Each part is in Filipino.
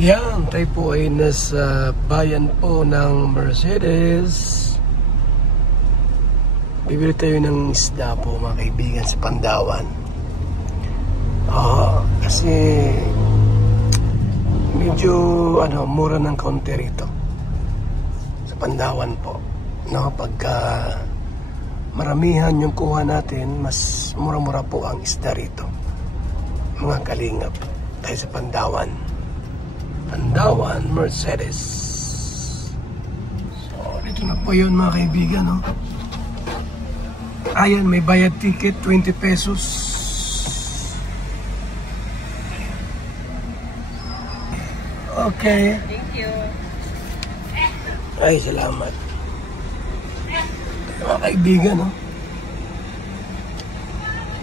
Yan, tayo po ay nasa bayan po ng Mercedes. Bibili tayo ng isda po mga kaibigan sa Pandawan. Kasi medyo mura ng kaunti rito sa Pandawan po. No, pagka maramihan yung kuha natin, mas mura-mura po ang isda rito. Mga kalingap, tayo sa Pandawan. Pandawan, Mercedes. So, dito na po yun mga kaibigan, no? Ayan, may bayad ticket, 20 pesos. Okay. Thank you. Ay, salamat. Mga kaibigan, no?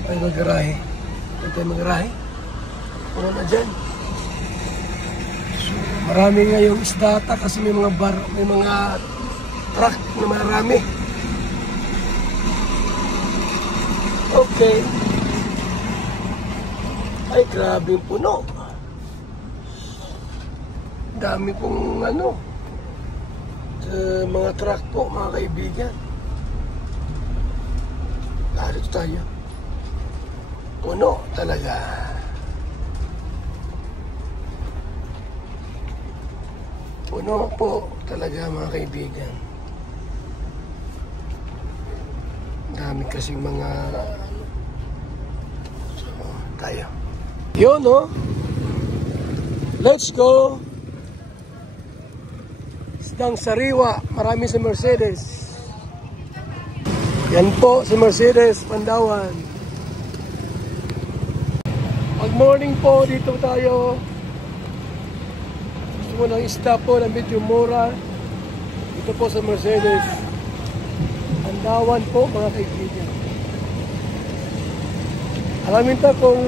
Ay, mag-garahe. Ito tayo mag-garahe. Ano na dyan? Marami ngayong isdata kasi may mga truck na marami. Okay. Ay, grabe yung puno. Dami pong mga truck po, mga kaibigan. Dito tayo. Puno talaga. Puno po talaga mga kaibigan. Dami kasing mga tayo. Yun, no? Let's go! Isdang sariwa. Marami sa Mercedes. Yan po sa Mercedes, Pandawan. Good morning po. Dito tayo. Ng isda po na medyo mura ito po sa Mercedes Pandawan po mga kaibigan. Alamin ta kung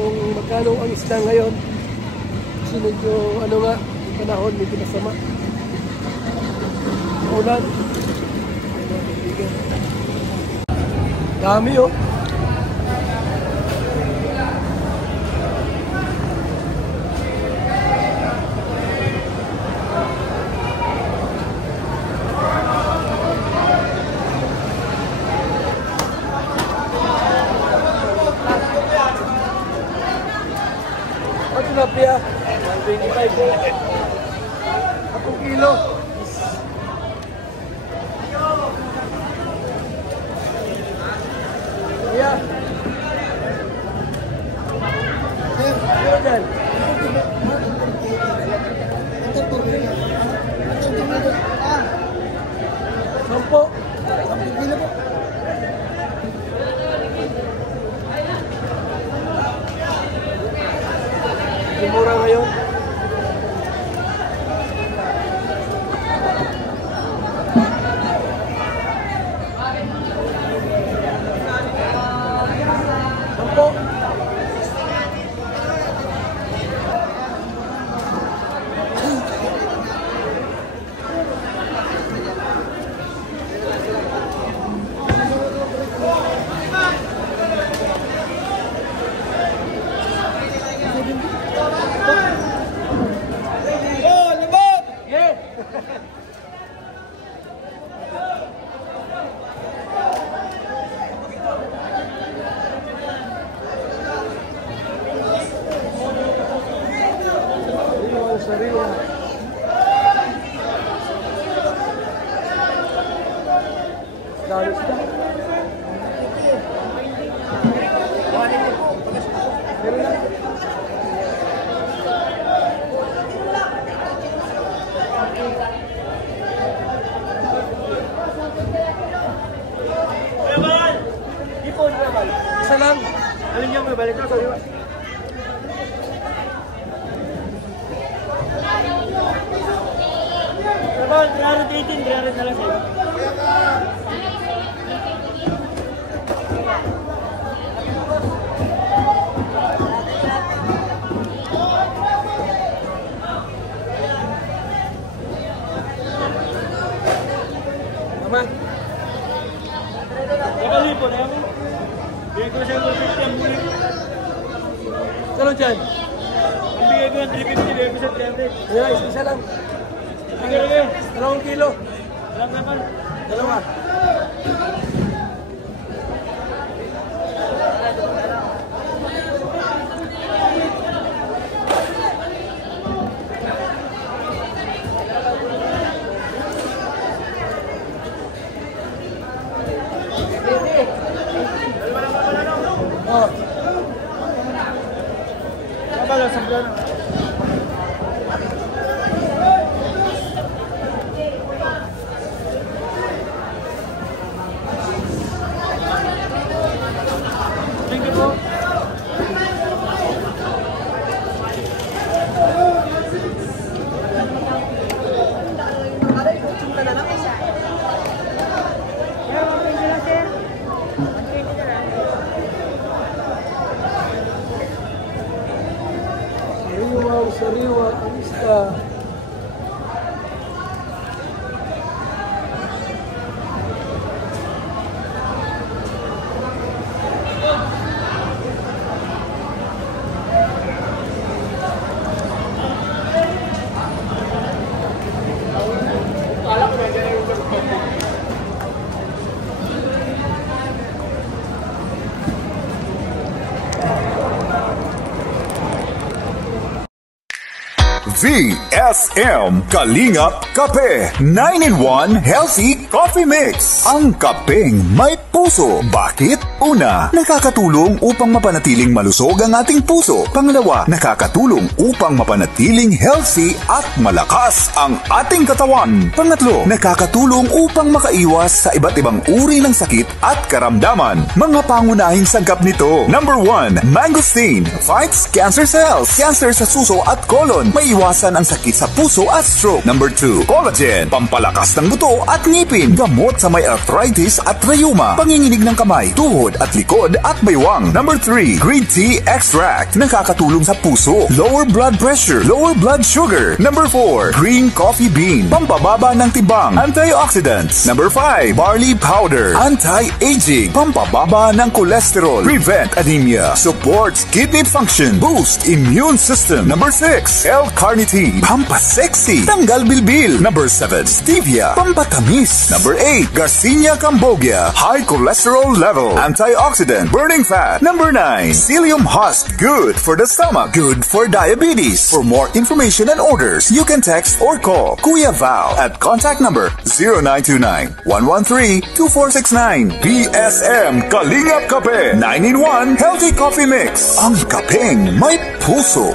kung magkano ang isda ngayon kasi medyo yung panahon medyo masama, ulan. Mga kaibigan, dami tilapia, 25 po. 1 kilo. Yeah. Ano dyan? Sampo. 10 kilo po. Mura ngayon. Sampo. Sariwa. Dami sila. Isa lang. Alin niyo may balik na sariwa. Bawal, 318, 300 na lang sa'yo. Mama? Nakali po na yan. Bigay ko siya ng 50 ang bulik. Saan dyan? Ang bigay Yeah, isa lang. 2 kilo. Dalawa. Oh. Thank you po. Sariwa, ang isda. VSM Kalingap Kape 9-in-1 Healthy Coffee Mix. Ang kapeng may puso. Bakit? Una, nakakatulong upang mapanatiling malusog ang ating puso. Pangalawa, nakakatulong upang mapanatiling healthy at malakas ang ating katawan. Pangatlo, nakakatulong upang makaiwas sa iba't ibang uri ng sakit at karamdaman. Mga pangunahing sangkap nito. Number 1, mangosteen fights cancer cells. Cancer sa suso at colon. May iwasan ang sakit sa puso at stroke. Number 2, collagen, pampalakas ng buto at ngipin. Gamot sa may arthritis at rheuma. Panginginig ng kamay, tuhod at likod at baywang. Number 3, green tea extract, nakakatulong sa puso. Lower blood pressure, lower blood sugar. Number 4, green coffee bean, pampababa ng tibang. Antioxidants. Number 5, barley powder, anti-aging, pampababa ng cholesterol. Prevent anemia, supports kidney function, boost immune system. Number 6, L-carnitine, pampasexy, tanggal bilbil. Number 7, stevia, pampatamis. Number 8, Garcinia cambogia, high cholesterol level, antioxidant, burning fat. Number 9, psyllium husk, good for the stomach, good for diabetes. For more information and orders, you can text or call Kuya Val at contact number 0929-113-2469. BSM Kalingap Kape 9-in-1 Healthy Coffee Mix. Ang kapeng may puso.